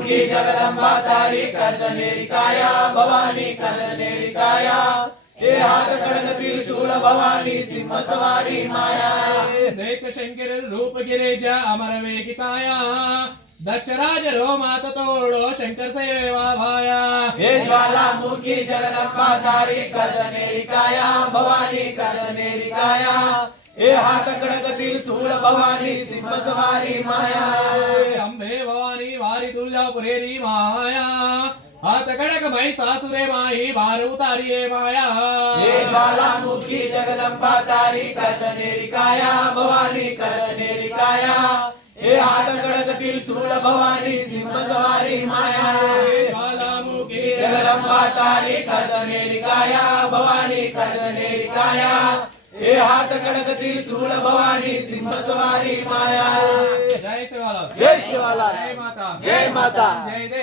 ज्वालामुखी जगदंबा तारी कर्जनेरी काया भवानी कर्जनेरी काया हे हात खडग त्रिशूल भवानी सिंह सवारी माया देख शंकर रूप गिरेजा अमर वेगी काया दक्षराज रो मात तोड़ो शंकर सेवा भाया हे ज्वालामुखी जगदंबा तारी कर्जनेरी काया भवानी कर्जनेरी काया हे हात खडग त्रिशूल भवानी सिंह सवारी माया अंबे भवानी वारी तुळजापुरेरी माया हात कडक महिषासुरे माई भार उतारिये माया हे ज्वालामुखी जगदंबा तारी कर्जनेरी काया भवानी कर्जनेरी काया हे हात खडग त्रिशूल भवानी सिंह सवारी माया ज्वालामुखी जगदंबा तारी कर्जनेरी काया भवानी कर्जनेरी काया हे हात खडग त्रिशूल भवानी सिंह सवारी माया जय शिवाला जय शिवाला जय माता जय माता जय देव